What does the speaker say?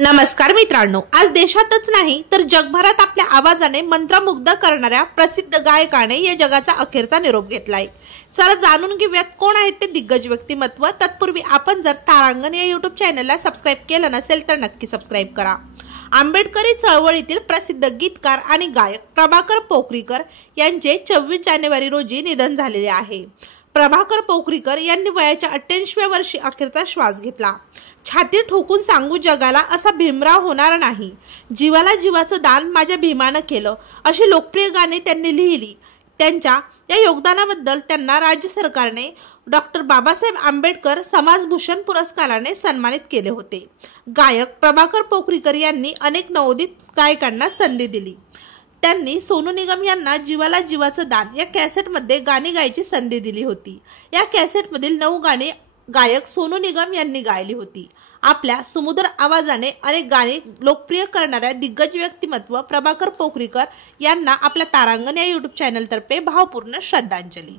नमस्कार मित्रांनो, आज देशातच नाही तर जगभरात आपल्या आवाजाने मंत्रमुग्ध करणाऱ्या प्रसिद्ध गायकाने या जगाचा अखेरचा निरोप घेतलाय। चला जाणून घेऊयात कोण आहेत ते दिग्गज व्यक्तिमत्व। तत्पूर्वी आपण जर तारांगण या YouTube चॅनलला सबस्क्राइब केलं नसेल तर नक्की सबस्क्राइब करा। आंबेडकरी चळवळीतील प्रसिद्ध गीतकार आणि गायक प्रभाकर पोखरीकर यांचे 24 जानेवारी रोजी निधन झालेले आहे। प्रभाकर पोखरीकर यांनी वयाच्या 88व्या वर्षी अखेरचा श्वास घेतला। छाती ठोकून सांगू जगाला असा भीमराव होणार नाही, जीवाला जीवाचं दान माझ्या भीमानं केलं, अशी लोकप्रिय गाणी त्यांनी लिहिली। त्यांच्या या योगदानाबद्दल त्यांना राज्य सरकारने डॉक्टर बाबासाहेब आंबेडकर समाजभूषण पुरस्काराने सन्मानित केले होते। गायक प्रभाकर पोखरीकर यांनी अनेक नवोदित गायकांना संधी दिली। त्यांनी सोनू निगम यांना जीवाला जीवाचं दान या कॅसेटमध्ये गाणी गायची संधी दिली होती। या कॅसेटमधील 9 गाणी गायक सोनू निगम यांनी गायली होती। आपल्या सुमधुर आवाजाने अनेक गाणी लोकप्रिय करणाऱ्या दिग्गज व्यक्तिमत्व प्रभाकर पोखरीकर यांना आपल्या तारांगण या YouTube चॅनलतर्फे भावपूर्ण श्रद्धांजली।